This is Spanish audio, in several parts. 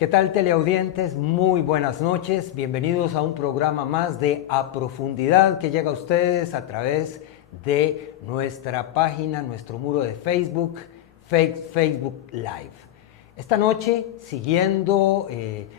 ¿Qué tal, teleaudientes? Muy buenas noches. Bienvenidos a un programa más de A Profundidad que llega a ustedes a través de nuestra página, nuestro muro de Facebook, Facebook Live. Esta noche, siguiendo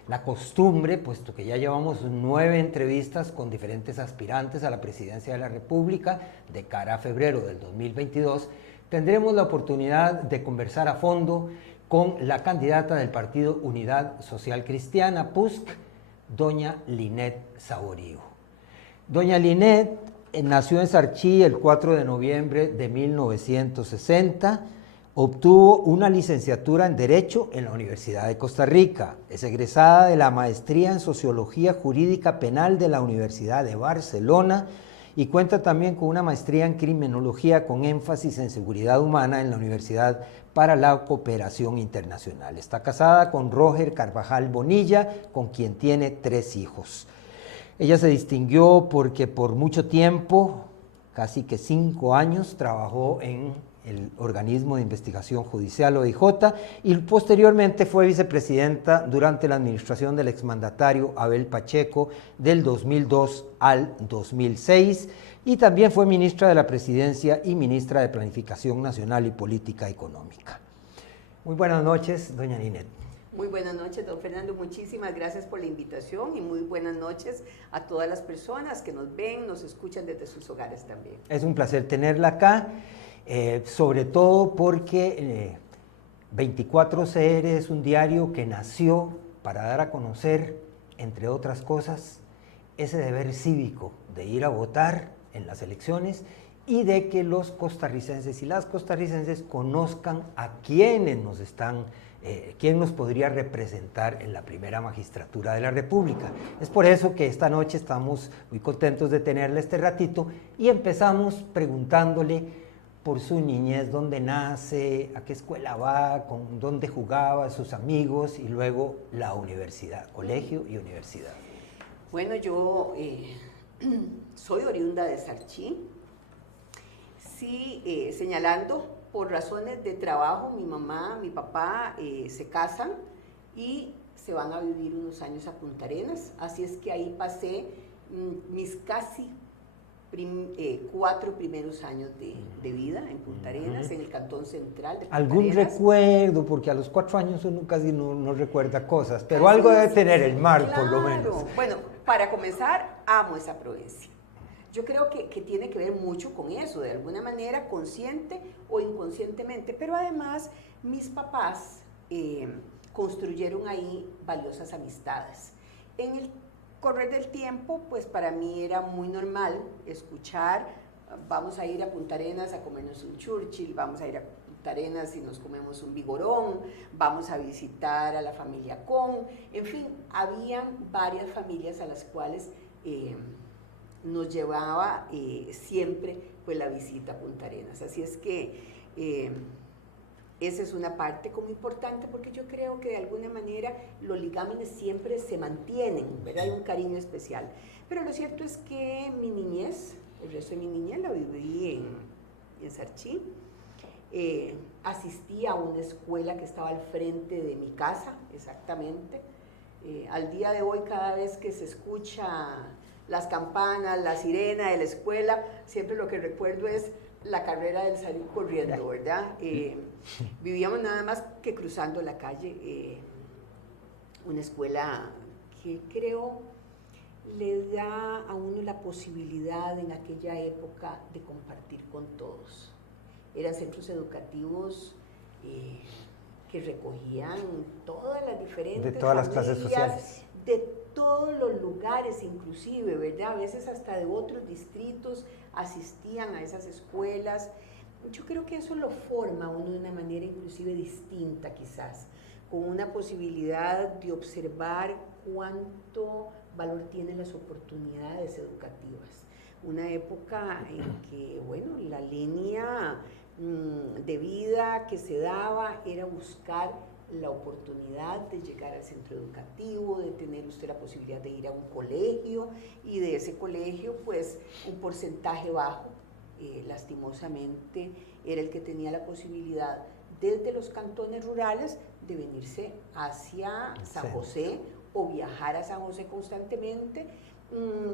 la costumbre, puesto que ya llevamos 9 entrevistas con diferentes aspirantes a la presidencia de la República de cara a febrero del 2022, tendremos la oportunidad de conversar a fondo con la candidata del Partido Unidad Social Cristiana, PUSC, doña Linet Saborío. Doña Linet nació en Sarchí el 4 de noviembre de 1960, obtuvo una licenciatura en Derecho en la Universidad de Costa Rica, es egresada de la Maestría en Sociología Jurídica Penal de la Universidad de Barcelona y cuenta también con una maestría en Criminología con énfasis en Seguridad Humana en la Universidad para la Cooperación Internacional. Está casada con Roger Carvajal Bonilla, con quien tiene 3 hijos. Ella se distinguió porque por mucho tiempo, casi que 5 años, trabajó en el organismo de investigación judicial OIJ y posteriormente fue vicepresidenta durante la administración del exmandatario Abel Pacheco del 2002 al 2006 y también fue ministra de la Presidencia y ministra de Planificación Nacional y Política Económica. Muy buenas noches, doña Linet. Muy buenas noches, don Fernando, muchísimas gracias por la invitación y muy buenas noches a todas las personas que nos ven, nos escuchan desde sus hogares también. Es un placer tenerla acá. Sobre todo porque 24CR es un diario que nació para dar a conocer, entre otras cosas, ese deber cívico de ir a votar en las elecciones y de que los costarricenses y las costarricenses conozcan a quienes nos están, quién nos podría representar en la primera magistratura de la República. Es por eso que esta noche estamos muy contentos de tenerle este ratito y empezamos preguntándole por su niñez, dónde nace, a qué escuela va, con dónde jugaba, sus amigos y luego la universidad, colegio y universidad. Bueno, yo soy oriunda de Sarchí, sí, señalando por razones de trabajo, mi mamá, mi papá se casan y se van a vivir unos años a Punta Arenas, así es que ahí pasé mis casi 4 primeros años de vida en Punta Arenas, en el Cantón Central de Punta ¿Algún Arenas? recuerdo? Porque a los 4 años uno casi no recuerda cosas, pero Casi algo debe no, tener el mar, claro. por lo menos. Bueno, para comenzar, amo esa provincia. Yo creo que tiene que ver mucho con eso, de alguna manera, consciente o inconscientemente, pero además mis papás construyeron ahí valiosas amistades. En el correr del tiempo, pues para mí era muy normal escuchar, vamos a ir a Punta Arenas a comernos un Churchill, vamos a ir a Punta Arenas y nos comemos un vigorón, vamos a visitar a la familia Con, en fin, habían varias familias a las cuales nos llevaba siempre pues la visita a Punta Arenas, así es que esa es una parte como importante porque yo creo que de alguna manera los ligámenes siempre se mantienen, ¿verdad? Hay un cariño especial. Pero lo cierto es que mi niñez, el resto de mi niñez la viví en Sarchí. Asistí a una escuela que estaba al frente de mi casa, exactamente. Al día de hoy, cada vez que se escucha las campanas, la sirena de la escuela, siempre lo que recuerdo es la carrera del salir corriendo, ¿verdad? Vivíamos nada más que cruzando la calle, una escuela que creo le da a uno la posibilidad en aquella época de compartir con todos. Eran centros educativos que recogían todas las diferentes de todas las clases familias, sociales, de todos los lugares inclusive, ¿verdad? A veces hasta de otros distritos asistían a esas escuelas. Yo creo que eso lo forma uno de una manera inclusive distinta quizás, con una posibilidad de observar cuánto valor tienen las oportunidades educativas. Una época en que, bueno, la línea de vida que se daba era buscar la oportunidad de llegar al centro educativo, de tener usted la posibilidad de ir a un colegio y de ese colegio pues un porcentaje bajo, lastimosamente, era el que tenía la posibilidad desde los cantones rurales de venirse hacia San José o viajar a San José constantemente.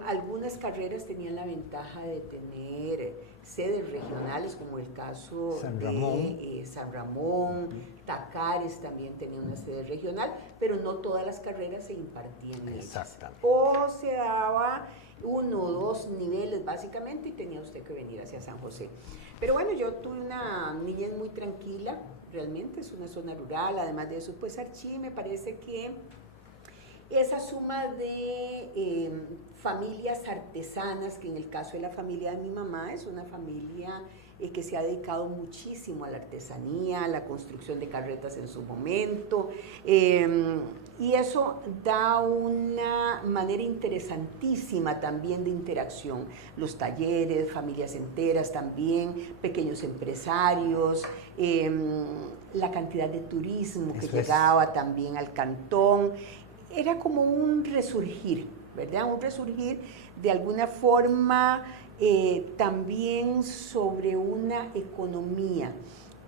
Algunas carreras tenían la ventaja de tener sedes regionales, como el caso de San Ramón, Tacares también tenía una sede regional, pero no todas las carreras se impartían en ellas. O se daba 1 o 2 niveles básicamente y tenía usted que venir hacia San José. Pero bueno, yo tuve una niñez muy tranquila, realmente es una zona rural, además de eso pues Archí me parece que esa suma de familias artesanas, que en el caso de la familia de mi mamá es una familia que se ha dedicado muchísimo a la artesanía, a la construcción de carretas en su momento, y eso da una manera interesantísima también de interacción. Los talleres, familias enteras también, pequeños empresarios, la cantidad de turismo que llegaba también al cantón. Era como un resurgir, ¿verdad? Un resurgir de alguna forma también sobre una economía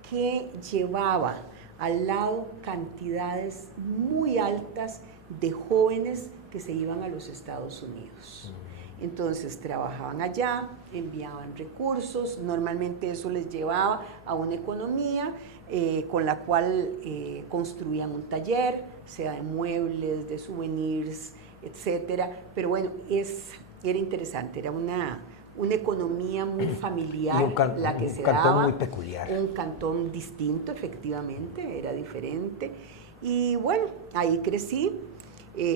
que llevaba al lado cantidades muy altas de jóvenes que se iban a los Estados Unidos. Entonces trabajaban allá, enviaban recursos, normalmente eso les llevaba a una economía con la cual construían un taller, sea de muebles, de souvenirs, etcétera. Pero bueno, era interesante, era una economía muy familiar la que se daba. Un cantón muy peculiar. Un cantón distinto, efectivamente, era diferente. Y bueno, ahí crecí.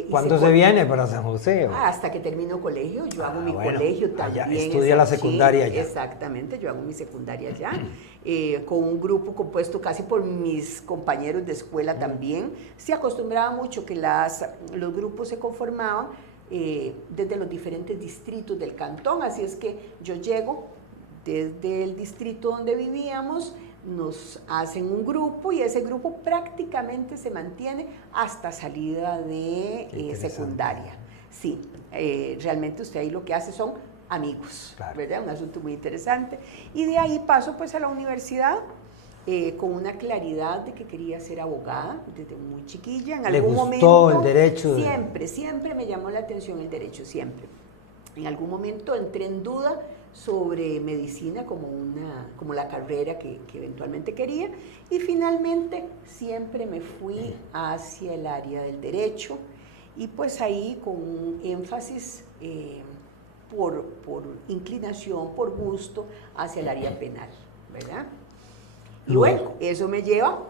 ¿Cuándo se viene para San José? Hasta que termino colegio, yo hago mi colegio también. Estudia la secundaria allá. Exactamente, yo hago mi secundaria allá, con un grupo compuesto casi por mis compañeros de escuela también. Se acostumbraba mucho que los grupos se conformaban desde los diferentes distritos del cantón, así es que yo llego desde el distrito donde vivíamos, nos hacen un grupo y ese grupo prácticamente se mantiene hasta salida de secundaria. Sí, realmente usted ahí lo que hace son amigos, claro, ¿verdad? Un asunto muy interesante. Y de ahí paso pues a la universidad con una claridad de que quería ser abogada desde muy chiquilla. En algún momento, el derecho? Siempre me llamó la atención el derecho, siempre. En algún momento entré en duda sobre medicina como la carrera que eventualmente quería, y finalmente siempre me fui hacia el área del derecho, y pues ahí con un énfasis por inclinación, por gusto, hacia el área penal, ¿verdad? Y bueno, eso me lleva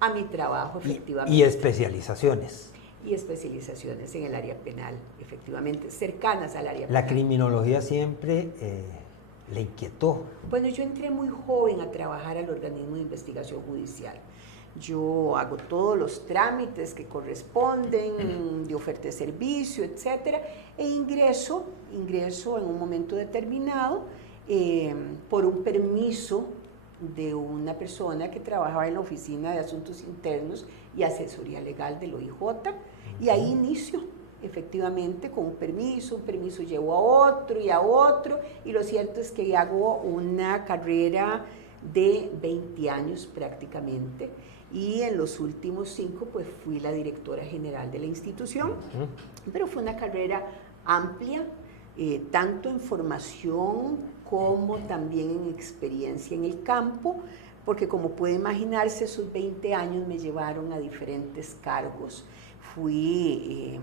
a mi trabajo, efectivamente. Y especializaciones. Y especializaciones en el área penal, efectivamente, cercanas al área penal. ¿La criminología siempre le inquietó? Bueno, yo entré muy joven a trabajar al organismo de investigación judicial. Yo hago todos los trámites que corresponden, de oferta de servicio, etcétera, e ingreso en un momento determinado por un permiso de una persona que trabajaba en la Oficina de Asuntos Internos y Asesoría Legal del OIJ, y ahí inicio efectivamente con un permiso llevo a otro, y lo cierto es que hago una carrera de 20 años prácticamente, y en los últimos 5 pues fui la directora general de la institución, pero fue una carrera amplia, tanto en formación como también en experiencia en el campo, porque como puede imaginarse, esos 20 años me llevaron a diferentes cargos. Fui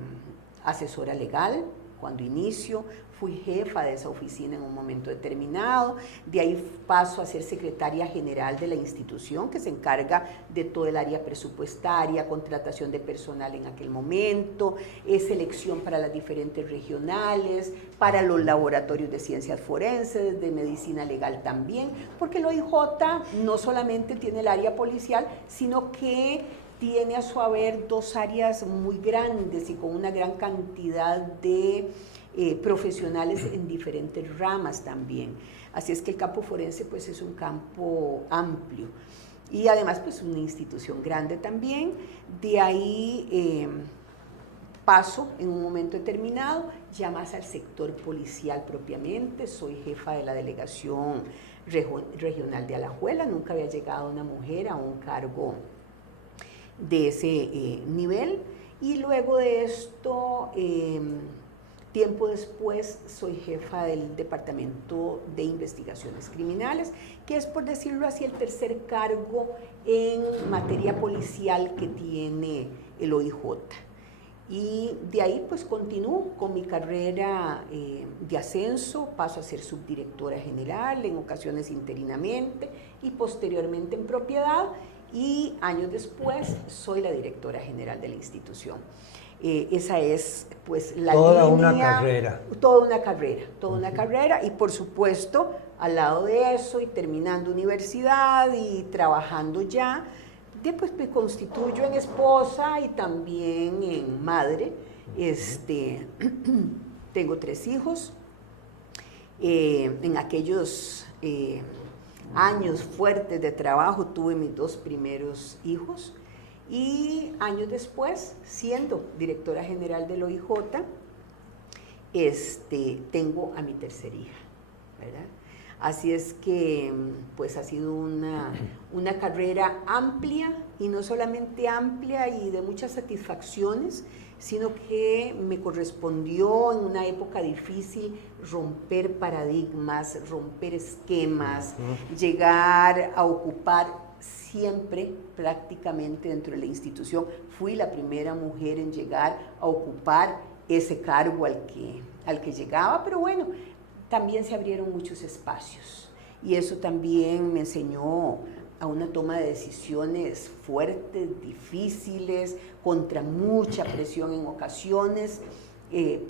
asesora legal cuando inicio, fui jefa de esa oficina en un momento determinado, de ahí paso a ser secretaria general de la institución, que se encarga de todo el área presupuestaria, contratación de personal en aquel momento, selección para las diferentes regionales, para los laboratorios de ciencias forenses, de medicina legal también, porque el OIJ no solamente tiene el área policial, sino que tiene a su haber 2 áreas muy grandes y con una gran cantidad de profesionales en diferentes ramas también. Así es que el campo forense pues es un campo amplio y además pues una institución grande también. De ahí paso en un momento determinado ya más al sector policial propiamente. Soy jefa de la delegación regional de Alajuela. Nunca había llegado una mujer a un cargo de ese nivel. Y luego de esto, tiempo después, soy jefa del Departamento de Investigaciones Criminales, que es, por decirlo así, el tercer cargo en materia policial que tiene el OIJ. Y de ahí pues continúo con mi carrera de ascenso, paso a ser subdirectora general, en ocasiones interinamente y posteriormente en propiedad, y años después soy la directora general de la institución. Esa es pues la toda línea, una carrera. Toda una carrera, y por supuesto al lado de eso y terminando universidad y trabajando ya, después me constituyo en esposa y también en madre. Tengo 3 hijos. En aquellos años fuertes de trabajo tuve mis 2 primeros hijos, y años después, siendo directora general del OIJ, tengo a mi tercera hija, ¿verdad? Así es que pues ha sido una carrera amplia, y no solamente amplia y de muchas satisfacciones, sino que me correspondió en una época difícil romper paradigmas, romper esquemas, llegar a ocupar siempre prácticamente dentro de la institución. Fui la primera mujer en llegar a ocupar ese cargo al que llegaba, pero bueno, también se abrieron muchos espacios, y eso también me enseñó a una toma de decisiones fuertes, difíciles, contra mucha presión en ocasiones,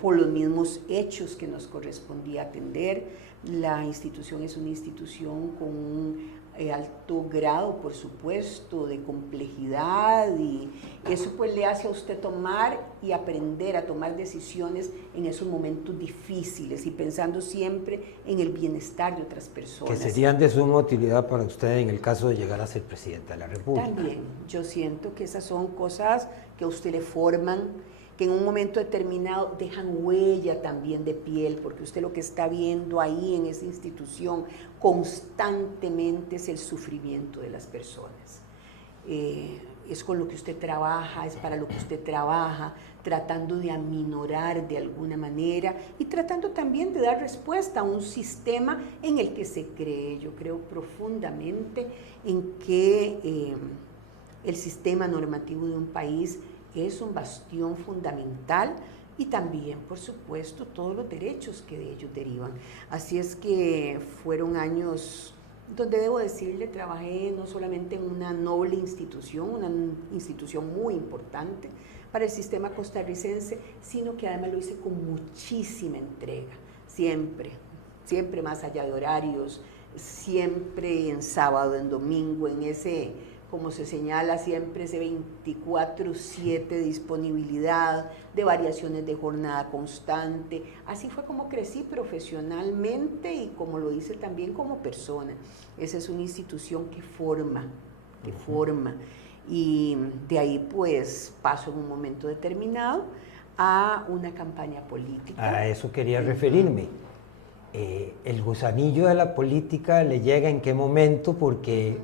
por los mismos hechos que nos correspondía atender. La institución es una institución con un alto grado, por supuesto, de complejidad, y eso pues le hace a usted tomar y aprender a tomar decisiones en esos momentos difíciles, y pensando siempre en el bienestar de otras personas. Que serían de suma utilidad para usted en el caso de llegar a ser presidenta de la República. También, yo siento que esas son cosas que a usted le forman, que en un momento determinado dejan huella también de piel, porque usted lo que está viendo ahí en esa institución constantemente es el sufrimiento de las personas. Es con lo que usted trabaja, es para lo que usted trabaja, tratando de aminorar de alguna manera y tratando también de dar respuesta a un sistema en el que se cree. Yo creo profundamente en que el sistema normativo de un país es un bastión fundamental, y también, por supuesto, todos los derechos que de ellos derivan. Así es que fueron años donde, debo decirle, trabajé no solamente en una noble institución, una institución muy importante para el sistema costarricense, sino que además lo hice con muchísima entrega, siempre más allá de horarios, siempre en sábado, en domingo, en ese, como se señala siempre, ese 24/7 de disponibilidad, de variaciones de jornada constante. Así fue como crecí profesionalmente y, como lo dice, también como persona. Esa es una institución que forma. Y de ahí pues paso en un momento determinado a una campaña política. A eso quería referirme. El gusanillo de la política le llega en qué momento, porque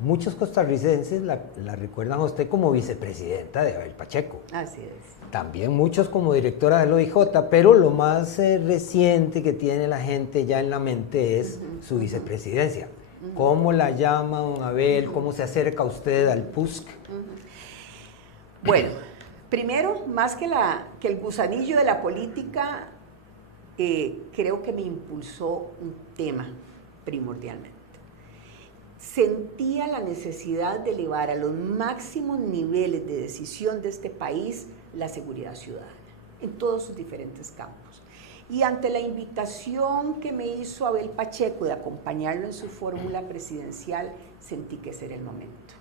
muchos costarricenses la recuerdan a usted como vicepresidenta de Abel Pacheco. Así es. También muchos como directora del OIJ, pero lo más reciente que tiene la gente ya en la mente es su vicepresidencia. ¿Cómo la llama don Abel? ¿Cómo se acerca usted al PUSC? Bueno, primero, más que el gusanillo de la política, creo que me impulsó un tema primordialmente. Sentía la necesidad de elevar a los máximos niveles de decisión de este país la seguridad ciudadana, en todos sus diferentes campos. Y ante la invitación que me hizo Abel Pacheco de acompañarlo en su fórmula presidencial, sentí que ese era el momento.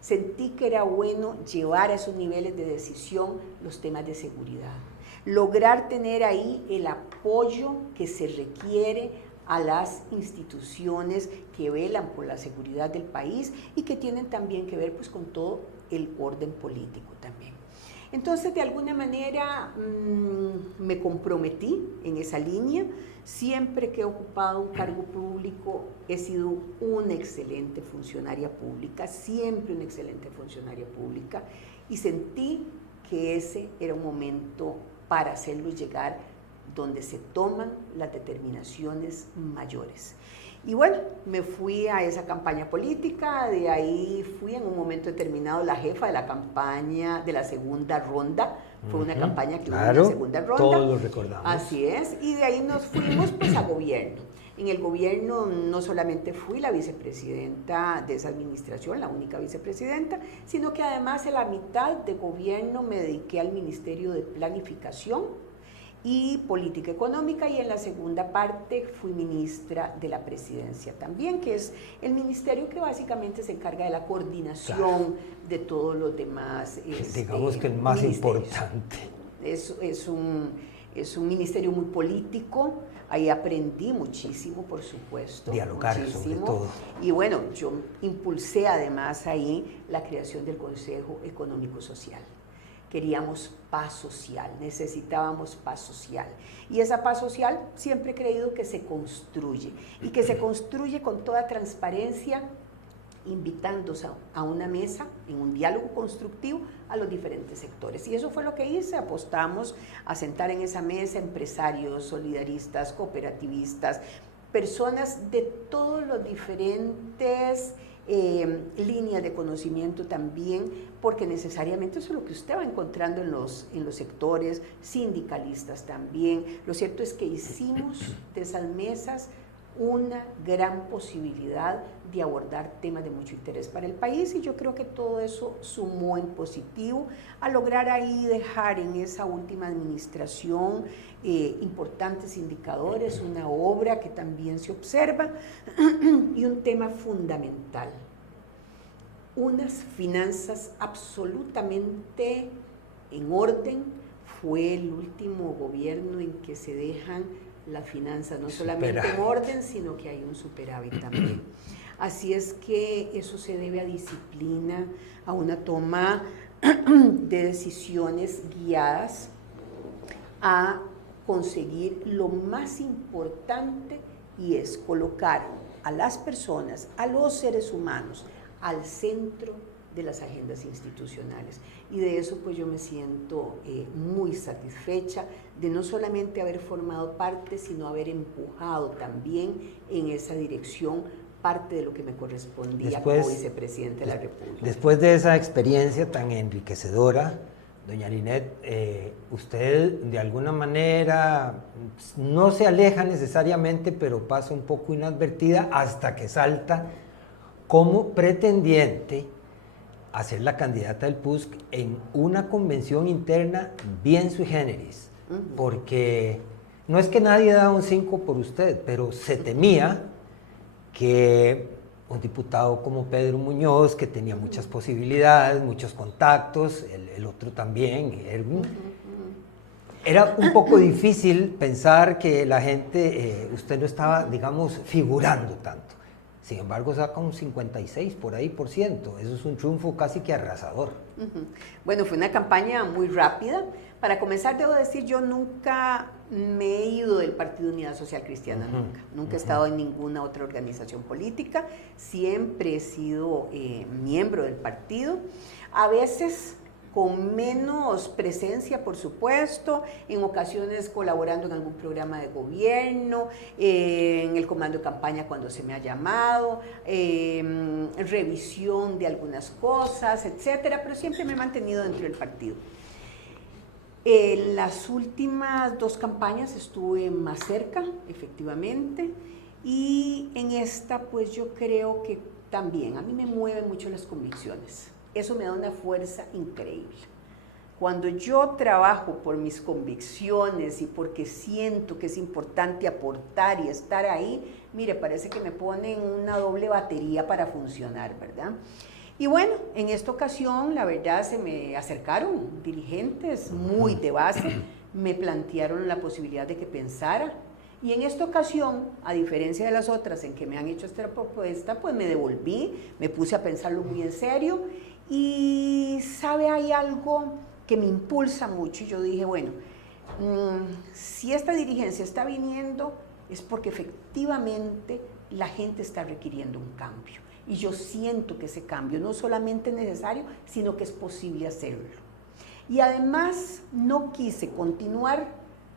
Sentí que era bueno llevar a esos niveles de decisión los temas de seguridad, lograr tener ahí el apoyo que se requiere a las instituciones que velan por la seguridad del país y que tienen también que ver pues con todo el orden político también. Entonces, de alguna manera, me comprometí en esa línea. Siempre que he ocupado un cargo público, he sido una excelente funcionaria pública, siempre una excelente funcionaria pública, y sentí que ese era un momento para hacerlo llegar donde se toman las determinaciones mayores. Y bueno, me fui a esa campaña política, de ahí fui en un momento determinado la jefa de la campaña de la segunda ronda. Fue una campaña que hubo en la segunda ronda. Todos lo recordamos. Así es, y de ahí nos fuimos pues a gobierno. En el gobierno no solamente fui la vicepresidenta de esa administración, la única vicepresidenta, sino que además en la mitad de gobierno me dediqué al Ministerio de Planificación y Política Económica, y en la segunda parte fui ministra de la Presidencia también, que es el ministerio que básicamente se encarga de la coordinación de todos los demás. Digamos que el más importante. Es un ministerio muy político, ahí aprendí muchísimo, por supuesto. Dialogar, muchísimo. sobre todo. Y bueno, yo impulsé además ahí la creación del Consejo Económico Social. Queríamos paz social, necesitábamos paz social. Y esa paz social siempre he creído que se construye, y que se construye con toda transparencia, invitándose a una mesa, en un diálogo constructivo, a los diferentes sectores. Y eso fue lo que hice. Apostamos a sentar en esa mesa empresarios, solidaristas, cooperativistas, personas de todos los diferentes líneas de conocimiento también, porque necesariamente eso es lo que usted va encontrando en los sectores, sindicalistas también. Lo cierto es que hicimos de esas mesas una gran posibilidad de abordar temas de mucho interés para el país, y yo creo que todo eso sumó en positivo a lograr ahí dejar en esa última administración importantes indicadores, una obra que también se observa y un tema fundamental, unas finanzas absolutamente en orden. Fue el último gobierno en que se dejan las finanzas no solamente en orden, sino que hay un superávit también. Así es que eso se debe a disciplina, a una toma de decisiones guiadas a conseguir lo más importante, y es colocar a las personas, a los seres humanos, al centro de las agendas institucionales. Y de eso pues yo me siento muy satisfecha de no solamente haber formado parte, sino haber empujado también en esa dirección parte de lo que me correspondía como vicepresidente de la República. Después de esa experiencia tan enriquecedora, doña Linet, usted de alguna manera no se aleja necesariamente, pero pasa un poco inadvertida hasta que salta como pretendiente a ser la candidata del PUSC en una convención interna bien sui generis, porque no es que nadie da un 5 por usted, pero se temía que un diputado como Pedro Muñoz, que tenía muchas posibilidades, muchos contactos, el otro también, Erwin, era un poco difícil pensar que la gente, usted no estaba, digamos, figurando tanto. Sin embargo, saca un 56% por ahí. Eso es un triunfo casi que arrasador. Bueno, fue una campaña muy rápida. Para comenzar, debo decir, yo nunca me he ido del Partido Unidad Social Cristiana, nunca he estado en ninguna otra organización política, siempre he sido miembro del partido, a veces con menos presencia, por supuesto, en ocasiones colaborando en algún programa de gobierno, en el comando de campaña cuando se me ha llamado, revisión de algunas cosas, etcétera, pero siempre me he mantenido dentro del partido. En las últimas 2 campañas estuve más cerca, efectivamente, y en esta pues yo creo que también a mí me mueven mucho las convicciones. Eso me da una fuerza increíble. Cuando yo trabajo por mis convicciones y porque siento que es importante aportar y estar ahí, mire, parece que me ponen una doble batería para funcionar, ¿verdad? Y bueno, en esta ocasión, la verdad, se me acercaron dirigentes muy de base, me plantearon la posibilidad de que pensara, y en esta ocasión, a diferencia de las otras en que me han hecho esta propuesta, pues me devolví, me puse a pensarlo muy en serio, y sabe, hay algo que me impulsa mucho y yo dije, bueno, si esta dirigencia está viniendo es porque efectivamente la gente está requiriendo un cambio. Y yo siento que ese cambio no solamente es necesario, sino que es posible hacerlo. Y además no quise continuar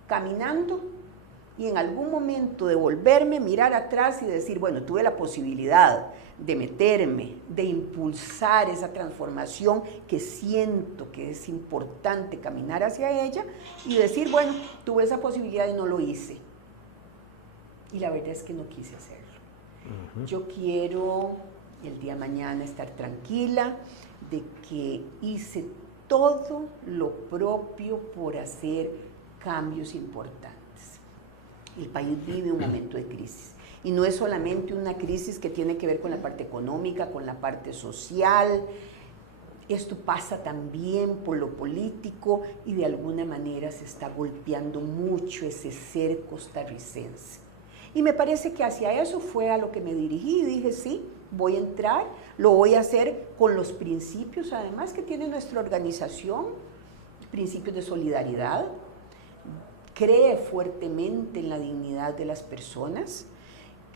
caminando y en algún momento devolverme, mirar atrás y decir, bueno, tuve la posibilidad de meterme, de impulsar esa transformación que siento que es importante caminar hacia ella y decir, bueno, tuve esa posibilidad y no lo hice. Y la verdad es que no quise hacerlo. Yo quiero el día de mañana estar tranquila de que hice todo lo propio por hacer cambios importantes. El país vive un momento de crisis. Y no es solamente una crisis que tiene que ver con la parte económica, con la parte social. Esto pasa también por lo político y de alguna manera se está golpeando mucho ese ser costarricense. Y me parece que hacia eso fue a lo que me dirigí y dije, sí, voy a entrar, lo voy a hacer con los principios además que tiene nuestra organización, principios de solidaridad, cree fuertemente en la dignidad de las personas,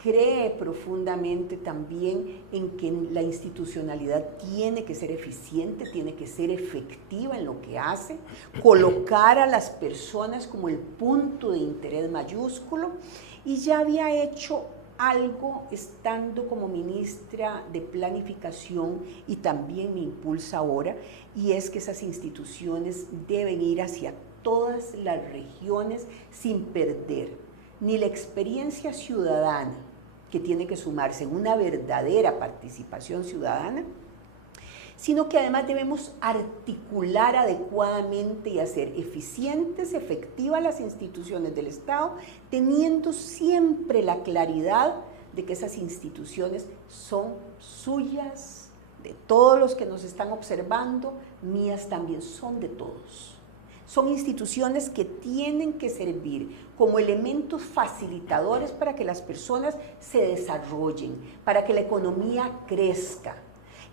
cree profundamente también en que la institucionalidad tiene que ser eficiente, tiene que ser efectiva en lo que hace, colocar a las personas como el punto de interés mayúsculo, y ya había hecho algo estando como ministra de Planificación y también me impulsa ahora, y es que esas instituciones deben ir hacia todas las regiones sin perder ni la experiencia ciudadana, que tiene que sumarse en una verdadera participación ciudadana, sino que además debemos articular adecuadamente y hacer eficientes, efectivas las instituciones del Estado, teniendo siempre la claridad de que esas instituciones son suyas, de todos los que nos están observando, mías también, son de todos. Son instituciones que tienen que servir como elementos facilitadores para que las personas se desarrollen, para que la economía crezca.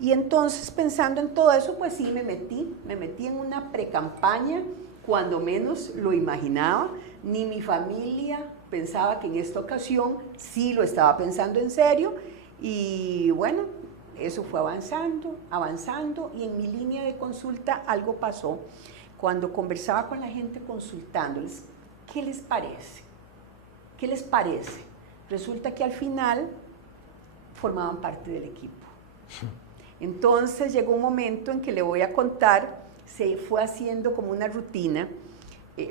Y entonces, pensando en todo eso, pues sí, me metí en una precampaña, cuando menos lo imaginaba, ni mi familia pensaba que en esta ocasión sí lo estaba pensando en serio, y bueno, eso fue avanzando, y en mi línea de consulta algo pasó. Cuando conversaba con la gente consultándoles, ¿qué les parece? ¿Qué les parece? Resulta que al final formaban parte del equipo. Entonces llegó un momento en que le voy a contar, se fue haciendo como una rutina,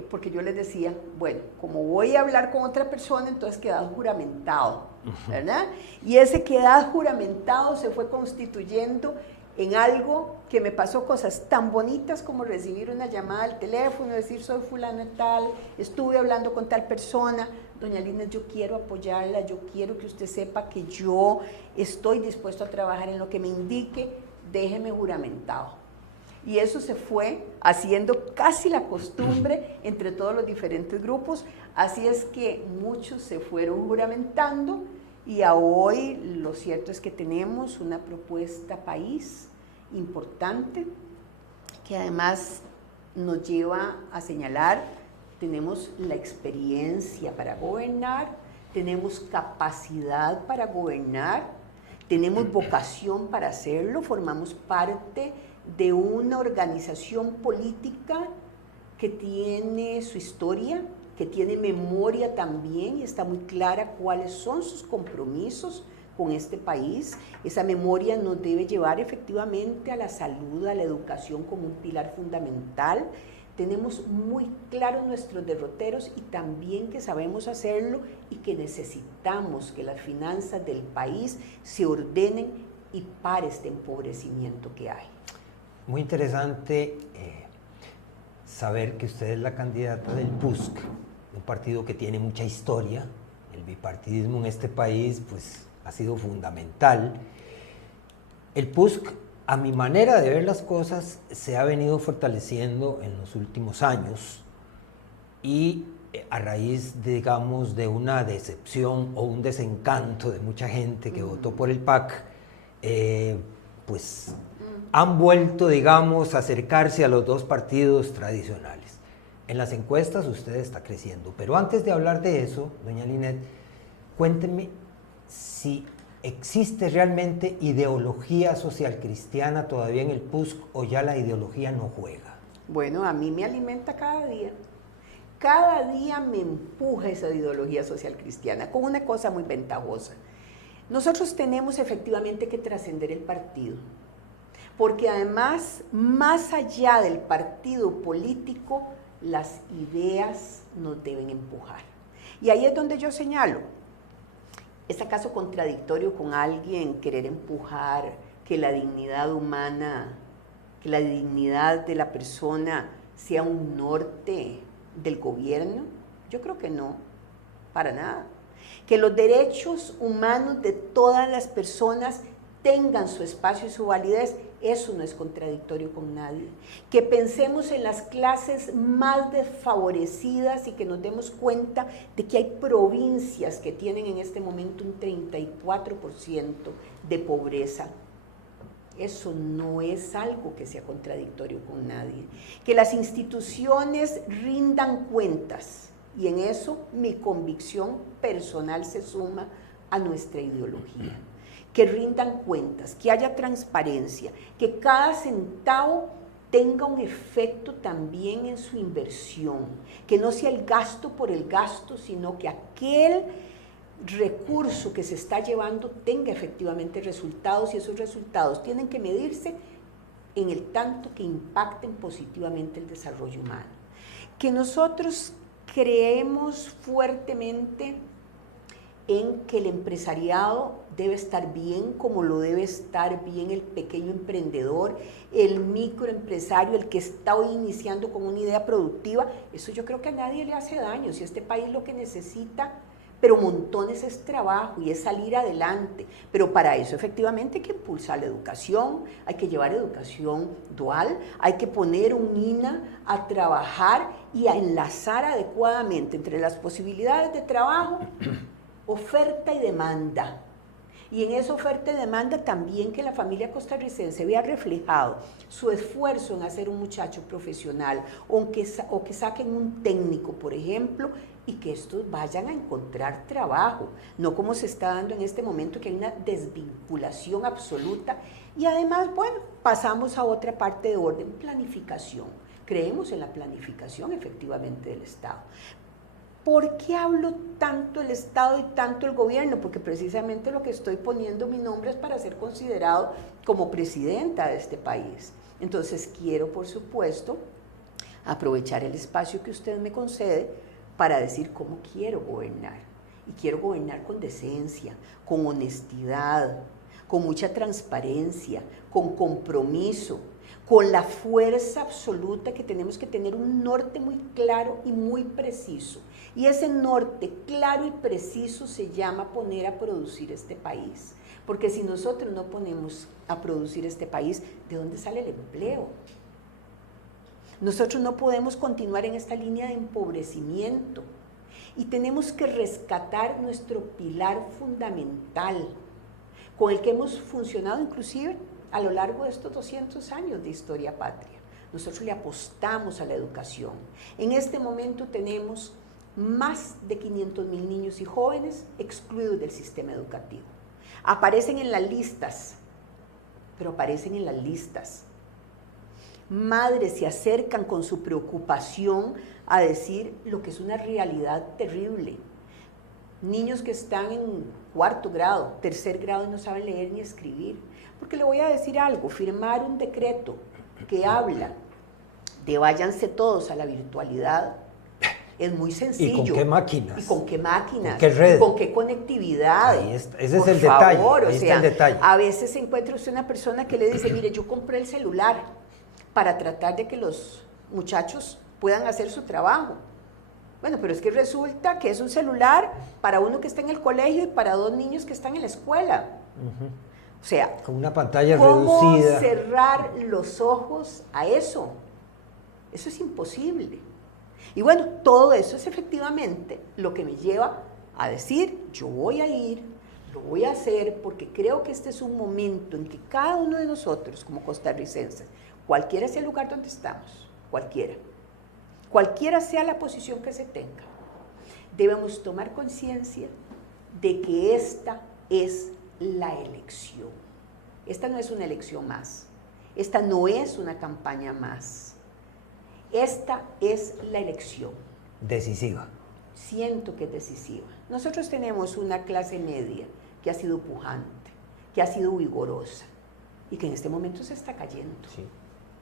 porque yo les decía, bueno, como voy a hablar con otra persona, entonces quedad juramentado, ¿verdad? Y ese quedad juramentado se fue constituyendo en algo que me pasó cosas tan bonitas como recibir una llamada al teléfono, decir soy fulano y tal, estuve hablando con tal persona, doña Lina, yo quiero apoyarla, yo quiero que usted sepa que yo estoy dispuesto a trabajar en lo que me indique, déjeme juramentado. Y eso se fue haciendo casi la costumbre entre todos los diferentes grupos, así es que muchos se fueron juramentando y a hoy lo cierto es que tenemos una propuesta país importante que además nos lleva a señalar, tenemos la experiencia para gobernar, tenemos capacidad para gobernar, tenemos vocación para hacerlo, formamos parte de una organización política que tiene su historia, que tiene memoria también y está muy clara cuáles son sus compromisos con este país. Esa memoria nos debe llevar efectivamente a la salud, a la educación como un pilar fundamental. Tenemos muy claros nuestros derroteros y también que sabemos hacerlo y que necesitamos que las finanzas del país se ordenen y pare este empobrecimiento que hay. Muy interesante saber que usted es la candidata del PUSC, un partido que tiene mucha historia. El bipartidismo en este país pues, ha sido fundamental. El PUSC, a mi manera de ver las cosas, se ha venido fortaleciendo en los últimos años y a raíz, digamos, de una decepción o un desencanto de mucha gente que votó por el PAC, pues han vuelto, digamos, a acercarse a los dos partidos tradicionales. En las encuestas usted está creciendo, pero antes de hablar de eso, doña Linet, cuénteme si existe realmente ideología social cristiana todavía en el PUSC o ya la ideología no juega. Bueno, a mí me alimenta cada día. Cada día me empuja esa ideología social cristiana con una cosa muy ventajosa. Nosotros tenemos efectivamente que trascender el partido, porque además, más allá del partido político, las ideas nos deben empujar. Y ahí es donde yo señalo, ¿es acaso contradictorio con alguien querer empujar que la dignidad humana, que la dignidad de la persona sea un norte del gobierno? Yo creo que no, para nada. Que los derechos humanos de todas las personas tengan su espacio y su validez, eso no es contradictorio con nadie. Que pensemos en las clases más desfavorecidas y que nos demos cuenta de que hay provincias que tienen en este momento un 34% de pobreza. Eso no es algo que sea contradictorio con nadie. Que las instituciones rindan cuentas, y en eso mi convicción personal se suma a nuestra ideología. Que rindan cuentas, que haya transparencia, que cada centavo tenga un efecto también en su inversión, que no sea el gasto por el gasto, sino que aquel recurso que se está llevando tenga efectivamente resultados, y esos resultados tienen que medirse en el tanto que impacten positivamente el desarrollo humano. Que nosotros creemos fuertemente en que el empresariado debe estar bien, como lo debe estar bien el pequeño emprendedor, el microempresario, el que está hoy iniciando con una idea productiva. Eso yo creo que a nadie le hace daño. Si este país lo que necesita, pero montones, es trabajo y es salir adelante. Pero para eso efectivamente hay que impulsar la educación, hay que llevar educación dual, hay que poner un INA a trabajar y a enlazar adecuadamente entre las posibilidades de trabajo, oferta y demanda. Y en esa oferta y demanda también que la familia costarricense vea reflejado su esfuerzo en hacer un muchacho profesional, o que saquen un técnico, por ejemplo, y que estos vayan a encontrar trabajo, no como se está dando en este momento, que hay una desvinculación absoluta. Y además, bueno, pasamos a otra parte de orden, planificación. Creemos en la planificación efectivamente del Estado. ¿Por qué hablo tanto el Estado y tanto el gobierno? Porque precisamente lo que estoy poniendo mi nombre es para ser considerado como presidenta de este país. Entonces quiero, por supuesto, aprovechar el espacio que usted me concede para decir cómo quiero gobernar. Y quiero gobernar con decencia, con honestidad, con mucha transparencia, con compromiso, con la fuerza absoluta que tenemos que tener un norte muy claro y muy preciso. Y ese norte claro y preciso se llama poner a producir este país. Porque si nosotros no ponemos a producir este país, ¿de dónde sale el empleo? Nosotros no podemos continuar en esta línea de empobrecimiento. Y tenemos que rescatar nuestro pilar fundamental, con el que hemos funcionado inclusive a lo largo de estos 200 años de historia patria. Nosotros le apostamos a la educación. En este momento tenemos más de 500,000 niños y jóvenes excluidos del sistema educativo. Aparecen en las listas, pero aparecen en las listas. Madres se acercan con su preocupación a decir lo que es una realidad terrible. Niños que están en 4º grado, 3er grado y no saben leer ni escribir. Porque le voy a decir algo, firmar un decreto que habla de váyanse todos a la virtualidad es muy sencillo. ¿Y con qué máquinas? ¿Y con qué máquinas? ¿Con qué red? ¿Y con qué conectividad? Ahí está, ese es el detalle. Ahí está el detalle. A veces se encuentra usted una persona que le dice, mire, yo compré el celular para tratar de que los muchachos puedan hacer su trabajo. Bueno, pero es que resulta que es un celular para uno que está en el colegio y para 2 niños que están en la escuela. O sea, con una pantalla ¿cómo reducida. cerrar los ojos a eso? Eso es imposible. Y bueno, todo eso es efectivamente lo que me lleva a decir, yo voy a ir, lo voy a hacer porque creo que este es un momento en que cada uno de nosotros, como costarricenses, cualquiera sea el lugar donde estamos, cualquiera sea la posición que se tenga, debemos tomar conciencia de que esta es la elección. Esta no es una elección más, esta no es una campaña más, esta es la elección. Decisiva. Siento que es decisiva. Nosotros tenemos una clase media que ha sido pujante, que ha sido vigorosa y que en este momento se está cayendo. Sí,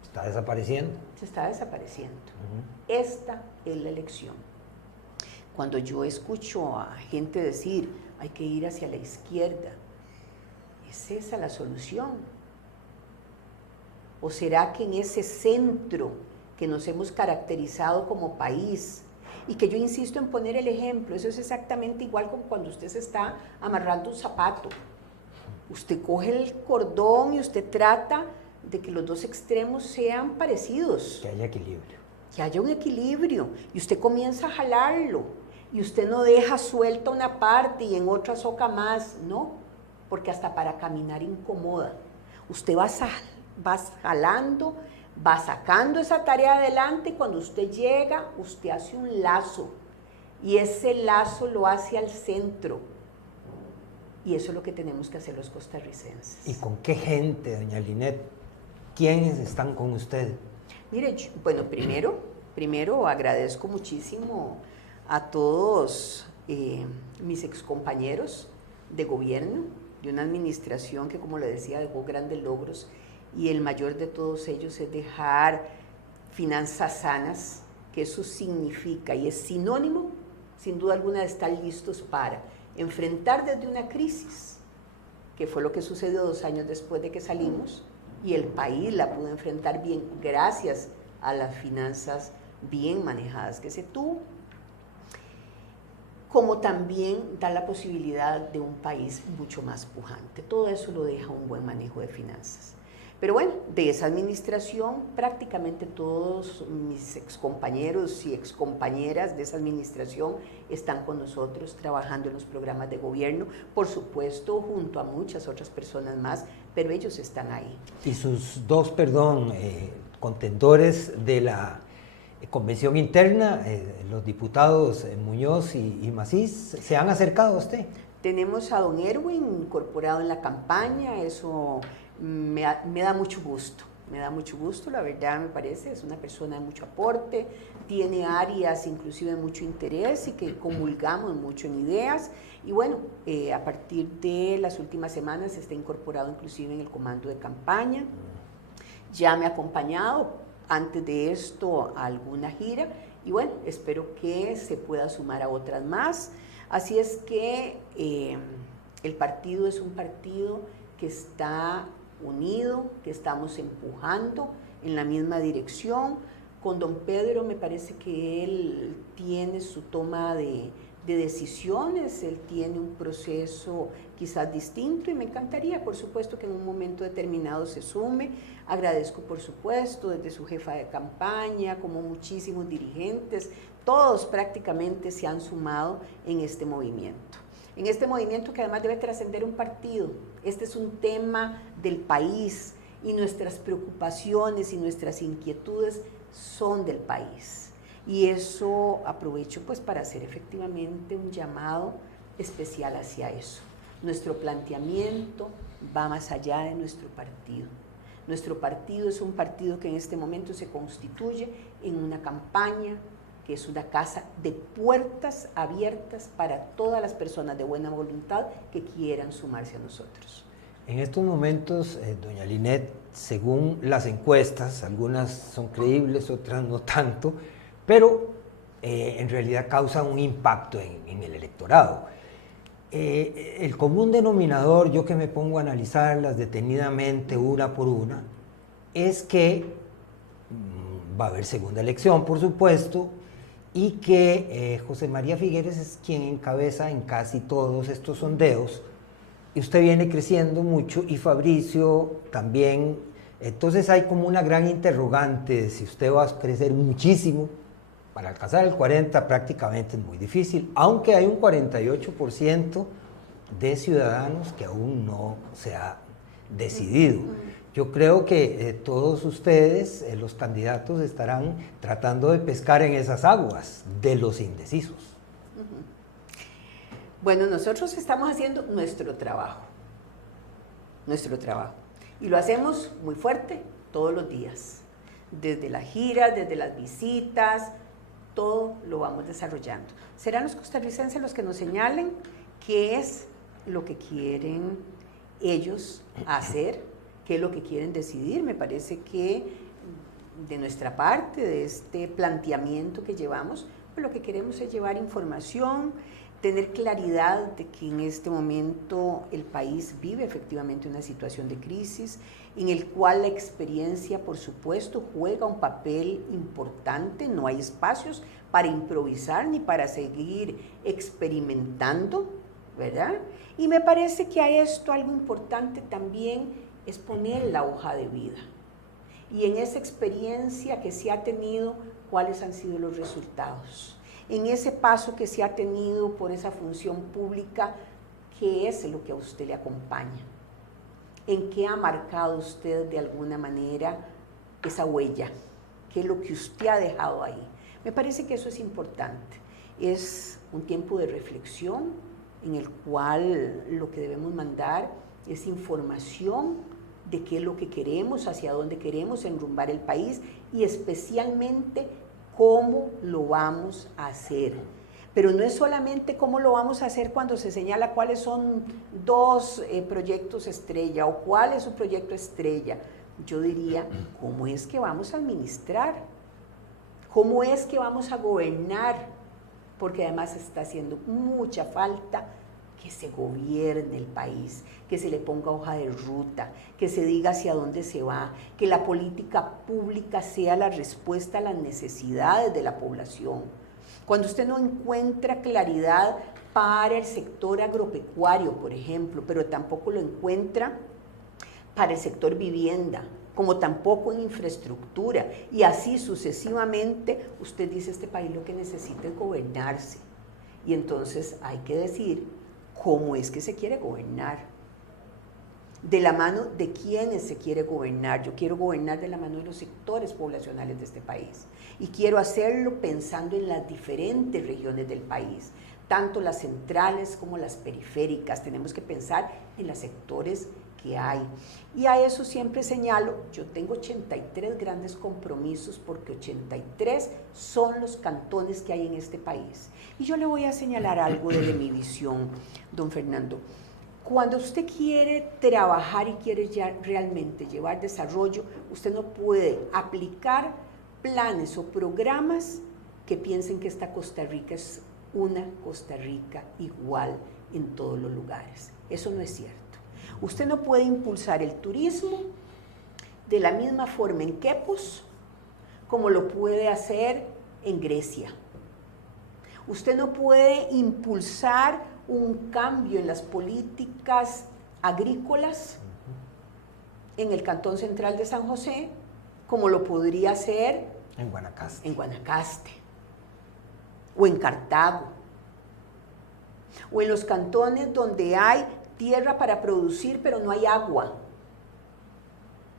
está desapareciendo. Se está desapareciendo. Esta es la elección. Cuando yo escucho a gente decir, hay que ir hacia la izquierda, ¿es esa la solución? ¿O será que en ese centro que nos hemos caracterizado como país, y que yo insisto en poner el ejemplo, eso es exactamente igual como cuando usted se está amarrando un zapato? Usted coge el cordón y usted trata de que los dos extremos sean parecidos. Que haya equilibrio. Que haya un equilibrio, y usted comienza a jalarlo, y usted no deja suelta una parte y en otra soca más, no, porque hasta para caminar incomoda. Usted va jalando, va sacando esa tarea adelante, y cuando usted llega, usted hace un lazo, y ese lazo lo hace al centro, y eso es lo que tenemos que hacer los costarricenses. ¿Y con qué gente, doña Linet? ¿Quiénes están con usted? Mire, bueno, primero agradezco muchísimo a todos mis excompañeros de gobierno, de una administración que, como le decía, dejó grandes logros, y el mayor de todos ellos es dejar finanzas sanas, que eso significa y es sinónimo, sin duda alguna, de estar listos para enfrentar desde una crisis, que fue lo que sucedió 2 años después de que salimos, y el país la pudo enfrentar bien gracias a las finanzas bien manejadas que se tuvo, como también da la posibilidad de un país mucho más pujante. Todo eso lo deja un buen manejo de finanzas. Pero bueno, de esa administración, prácticamente todos mis excompañeros y excompañeras de esa administración están con nosotros trabajando en los programas de gobierno, por supuesto, junto a muchas otras personas más, pero ellos están ahí. Y sus dos, contendores de la convención interna, los diputados Muñoz y Macís, ¿se han acercado a usted? Tenemos a don Erwin incorporado en la campaña, eso me da mucho gusto, la verdad me parece, es una persona de mucho aporte, tiene áreas inclusive de mucho interés y que comulgamos mucho en ideas, y bueno, a partir de las últimas semanas está incorporado inclusive en el comando de campaña, ya me ha acompañado antes de esto a alguna gira, y bueno, espero que se pueda sumar a otras más. Así es que el partido es un partido que está unido, que estamos empujando en la misma dirección. Con don Pedro me parece que él tiene su toma de decisiones, él tiene un proceso quizás distinto, y me encantaría, por supuesto, que en un momento determinado se sume. Agradezco, por supuesto, desde su jefa de campaña, como muchísimos dirigentes, todos prácticamente se han sumado en este movimiento. En este movimiento que además debe trascender un partido. Este es un tema del país, y nuestras preocupaciones y nuestras inquietudes son del país. Y eso aprovecho pues para hacer efectivamente un llamado especial hacia eso. Nuestro planteamiento va más allá de nuestro partido. Nuestro partido es un partido que en este momento se constituye en una campaña que es una casa de puertas abiertas para todas las personas de buena voluntad que quieran sumarse a nosotros. En estos momentos, doña Linet, según las encuestas, algunas son creíbles, otras no tanto, pero en realidad causan un impacto en el electorado. El común denominador, yo que me pongo a analizarlas detenidamente una por una, es que va a haber segunda elección, por supuesto, y que José María Figueres es quien encabeza en casi todos estos sondeos, y usted viene creciendo mucho, y Fabricio también. Entonces hay como una gran interrogante de si usted va a crecer muchísimo. Para alcanzar el 40 prácticamente es muy difícil, aunque hay un 48% de ciudadanos que aún no se ha decidido. Yo creo que todos ustedes, los candidatos, estarán tratando de pescar en esas aguas de los indecisos. Bueno, nosotros estamos haciendo nuestro trabajo, y lo hacemos muy fuerte todos los días, desde las giras, desde las visitas, todo lo vamos desarrollando. Serán los costarricenses los que nos señalen qué es lo que quieren ellos hacer, qué es lo que quieren decidir. Me parece que de nuestra parte, de este planteamiento que llevamos, pues lo que queremos es llevar información, tener claridad de que en este momento el país vive efectivamente una situación de crisis, en el cual la experiencia, por supuesto, juega un papel importante. No hay espacios para improvisar ni para seguir experimentando, ¿verdad? Y me parece que a esto algo importante también es poner la hoja de vida. Y en esa experiencia que se ha tenido, ¿cuáles han sido los resultados? En ese paso que se ha tenido por esa función pública, ¿qué es lo que a usted le acompaña? ¿En qué ha marcado usted de alguna manera esa huella? ¿Qué es lo que usted ha dejado ahí? Me parece que eso es importante. Es un tiempo de reflexión en el cual lo que debemos mandar es información de qué es lo que queremos, hacia dónde queremos enrumbar el país y especialmente cómo lo vamos a hacer. Pero no es solamente cómo lo vamos a hacer cuando se señala cuáles son dos proyectos estrella o cuál es un proyecto estrella. Yo diría, ¿cómo es que vamos a administrar? ¿Cómo es que vamos a gobernar? Porque además está haciendo mucha falta que se gobierne el país, que se le ponga hoja de ruta, que se diga hacia dónde se va, que la política pública sea la respuesta a las necesidades de la población. Cuando usted no encuentra claridad para el sector agropecuario, por ejemplo, pero tampoco lo encuentra para el sector vivienda, como tampoco en infraestructura, y así sucesivamente, usted dice, este país lo que necesita es gobernarse. Y entonces hay que decir cómo es que se quiere gobernar. De la mano de quiénes se quiere gobernar. Yo quiero gobernar de la mano de los sectores poblacionales de este país. Y quiero hacerlo pensando en las diferentes regiones del país, tanto las centrales como las periféricas. Tenemos que pensar en los sectores que hay. Y a eso siempre señalo, yo tengo 83 grandes compromisos porque 83 son los cantones que hay en este país. Y yo le voy a señalar algo de mi visión, don Fernando. Cuando usted quiere trabajar y quiere ya realmente llevar desarrollo, usted no puede aplicar planes o programas que piensen que esta Costa Rica es una Costa Rica igual en todos los lugares. Eso no es cierto. Usted no puede impulsar el turismo de la misma forma en Quepos como lo puede hacer en Grecia. Usted no puede impulsar un cambio en las políticas agrícolas en el Cantón Central de San José como lo podría hacer en Guanacaste o en Cartago o en los cantones donde hay tierra para producir pero no hay agua.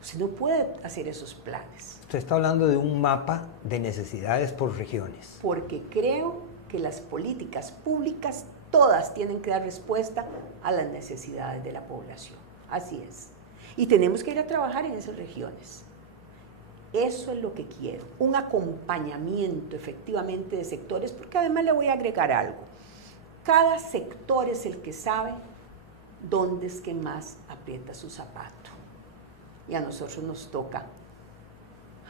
Usted no puede hacer esos planes. Usted está hablando de un mapa de necesidades por regiones. Porque creo que las políticas públicas todas tienen que dar respuesta a las necesidades de la población. Así es. Y tenemos que ir a trabajar en esas regiones. Eso es lo que quiero. Un acompañamiento efectivamente de sectores, porque además le voy a agregar algo. Cada sector es el que sabe dónde es que más aprieta su zapato. Y a nosotros nos toca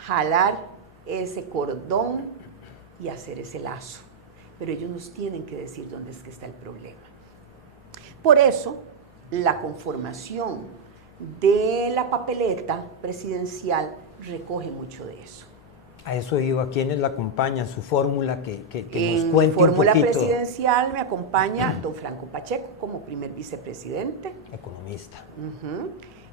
jalar ese cordón y hacer ese lazo. Pero ellos nos tienen que decir dónde es que está el problema. Por eso, la conformación de la papeleta presidencial recoge mucho de eso. A eso iba, ¿quiénes la acompañan? Su fórmula que nos cuente un poquito. En fórmula presidencial me acompaña don Franco Pacheco como primer vicepresidente. Economista.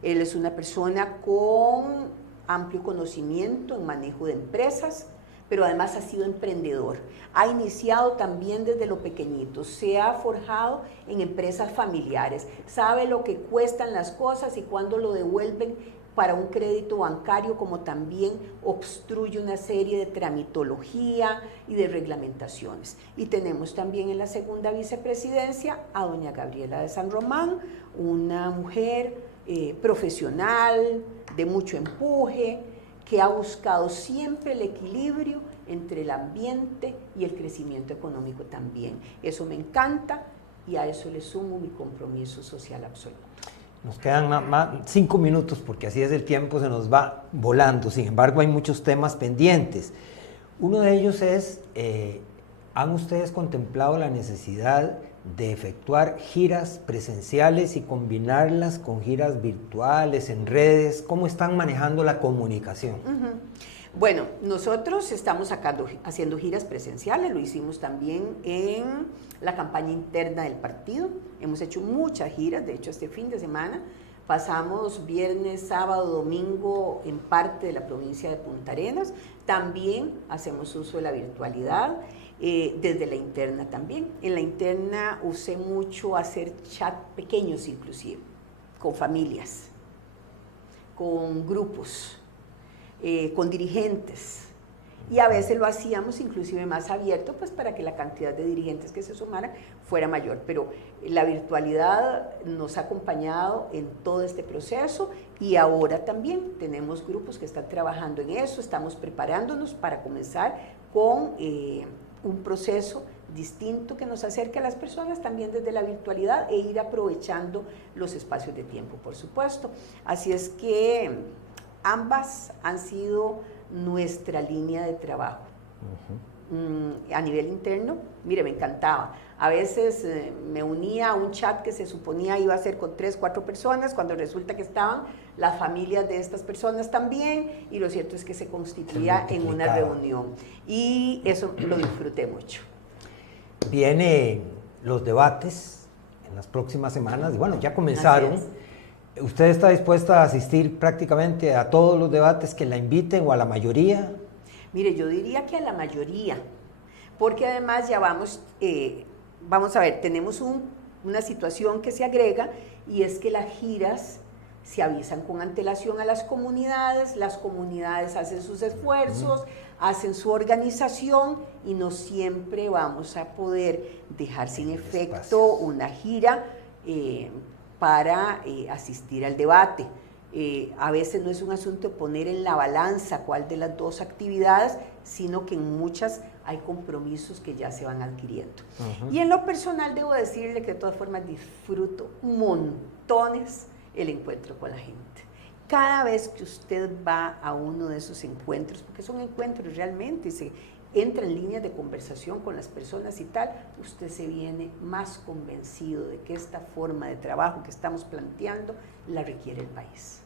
Él es una persona con amplio conocimiento en manejo de empresas, pero además ha sido emprendedor. Ha iniciado también desde lo pequeñito, se ha forjado en empresas familiares, sabe lo que cuestan las cosas y cuándo lo devuelven para un crédito bancario, como también obstruye una serie de tramitología y de reglamentaciones. Y tenemos también en la segunda vicepresidencia a doña Gabriela de San Román, una mujer profesional, de mucho empuje, que ha buscado siempre el equilibrio entre el ambiente y el crecimiento económico también. Eso me encanta y a eso le sumo mi compromiso social absoluto. Nos quedan 5 minutos porque así es el tiempo, se nos va volando. Sin embargo, hay muchos temas pendientes. Uno de ellos es, ¿han ustedes contemplado la necesidad de efectuar giras presenciales y combinarlas con giras virtuales, en redes? ¿Cómo están manejando la comunicación? Bueno, nosotros estamos haciendo giras presenciales, lo hicimos también en la campaña interna del partido, hemos hecho muchas giras, de hecho este fin de semana pasamos viernes, sábado, domingo en parte de la provincia de Punta Arenas, también hacemos uso de la virtualidad, desde la interna también. En la interna usé mucho hacer chat pequeños inclusive, con familias, con grupos, con dirigentes, y a veces lo hacíamos inclusive más abierto, pues para que la cantidad de dirigentes que se sumaran fuera mayor, pero la virtualidad nos ha acompañado en todo este proceso y ahora también tenemos grupos que están trabajando en eso, estamos preparándonos para comenzar con un proceso distinto que nos acerque a las personas también desde la virtualidad e ir aprovechando los espacios de tiempo, por supuesto. Así es que ambas han sido nuestra línea de trabajo. A nivel interno, mire, me encantaba. A veces me unía a un chat que se suponía iba a ser con 3, 4 personas, cuando resulta que estaban las familias de estas personas también, y lo cierto es que se constituía en una reunión. Y eso lo disfruté mucho. Vienen los debates en las próximas semanas, y bueno, ya comenzaron. ¿Usted está dispuesta a asistir prácticamente a todos los debates que la inviten o a la mayoría? Mire, yo diría que a la mayoría, porque además ya vamos a ver, tenemos una situación que se agrega, y es que las giras se avisan con antelación a las comunidades hacen sus esfuerzos, hacen su organización, y no siempre vamos a poder dejar sin efecto una gira para asistir al debate. A veces no es un asunto de poner en la balanza cuál de las dos actividades, sino que en muchas hay compromisos que ya se van adquiriendo. Y en lo personal debo decirle que de todas formas disfruto montones el encuentro con la gente. Cada vez que usted va a uno de esos encuentros, porque son encuentros realmente, se entra en líneas de conversación con las personas y tal, usted se viene más convencido de que esta forma de trabajo que estamos planteando la requiere el país.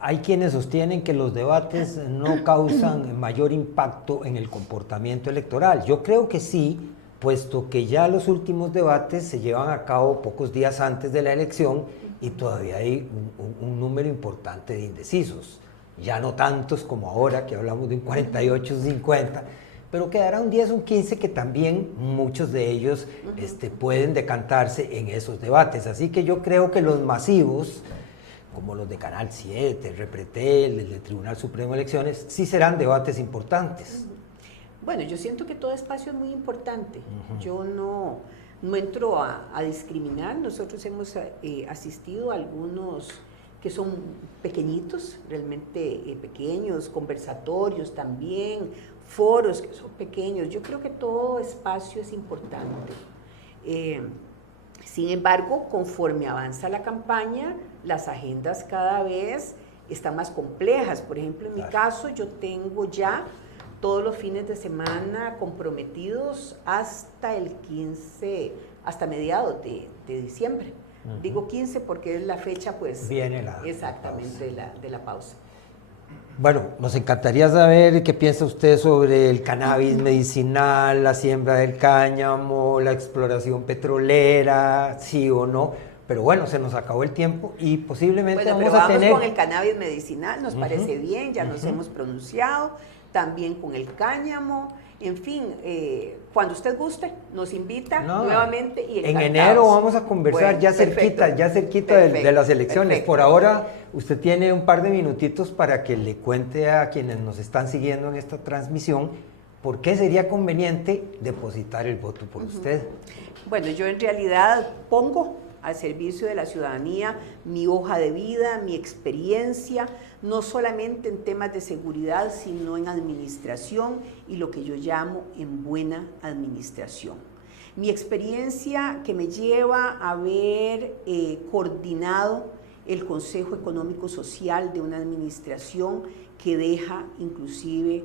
Hay quienes sostienen que los debates no causan mayor impacto en el comportamiento electoral. Yo creo que sí, puesto que ya los últimos debates se llevan a cabo pocos días antes de la elección y todavía hay un número importante de indecisos. Ya no tantos como ahora, que hablamos de un 48-50, pero quedará un 10 o un 15 que también muchos de ellos pueden decantarse en esos debates. Así que yo creo que los masivos, como los de Canal 7, el Repretel, el del Tribunal Supremo de Elecciones, sí serán debates importantes. Bueno, yo siento que todo espacio es muy importante. Yo no entro a discriminar. Nosotros hemos asistido a algunos que son pequeñitos, realmente pequeños, conversatorios también, foros que son pequeños. Yo creo que todo espacio es importante. Sin embargo, conforme avanza la campaña, las agendas cada vez están más complejas. Por ejemplo, en mi caso, yo tengo ya todos los fines de semana comprometidos hasta el 15, hasta mediados de diciembre. Digo 15 porque es la fecha, pues, viene exactamente de la pausa. Bueno, nos encantaría saber qué piensa usted sobre el cannabis medicinal, la siembra del cáñamo, la exploración petrolera, sí o no, pero bueno, se nos acabó el tiempo y posiblemente bueno, vamos pero a tener... con el cannabis medicinal, nos parece bien, ya nos hemos pronunciado, también con el cáñamo, en fin, cuando usted guste, nos invita nuevamente y en enero vamos a conversar, bueno, ya cerquita de las elecciones. Perfecto. Por ahora, usted tiene un par de minutitos para que le cuente a quienes nos están siguiendo en esta transmisión por qué sería conveniente depositar el voto por usted. Bueno, yo en realidad pongo al servicio de la ciudadanía mi hoja de vida, mi experiencia, no solamente en temas de seguridad, sino en administración y lo que yo llamo en buena administración. Mi experiencia que me lleva a haber coordinado el Consejo Económico Social de una administración que deja inclusive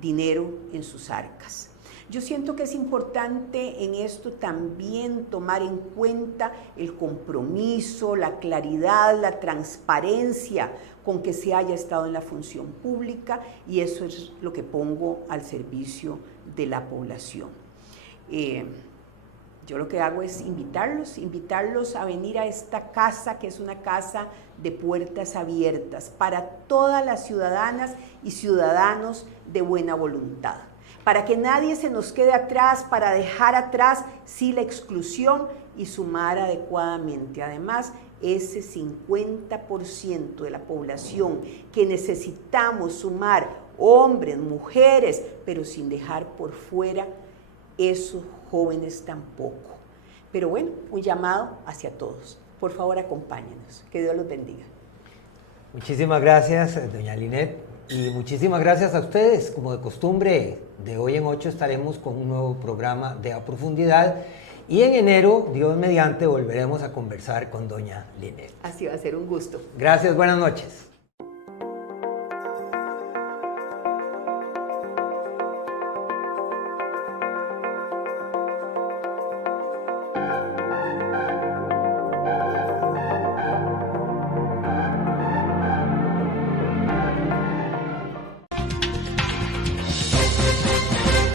dinero en sus arcas. Yo siento que es importante en esto también tomar en cuenta el compromiso, la claridad, la transparencia con que se haya estado en la función pública, y eso es lo que pongo al servicio de la población. Yo lo que hago es invitarlos a venir a esta casa, que es una casa de puertas abiertas para todas las ciudadanas y ciudadanos de buena voluntad, para que nadie se nos quede atrás, para dejar atrás sí la exclusión y sumar adecuadamente. Además, ese 50% de la población que necesitamos sumar, hombres, mujeres, pero sin dejar por fuera esos jóvenes tampoco. Pero bueno, un llamado hacia todos. Por favor, acompáñenos. Que Dios los bendiga. Muchísimas gracias, doña Linet. Y muchísimas gracias a ustedes. Como de costumbre, de hoy en 8 estaremos con un nuevo programa de A Profundidad. Y en enero, Dios mediante, volveremos a conversar con doña Linet. Así va a ser, un gusto. Gracias, buenas noches.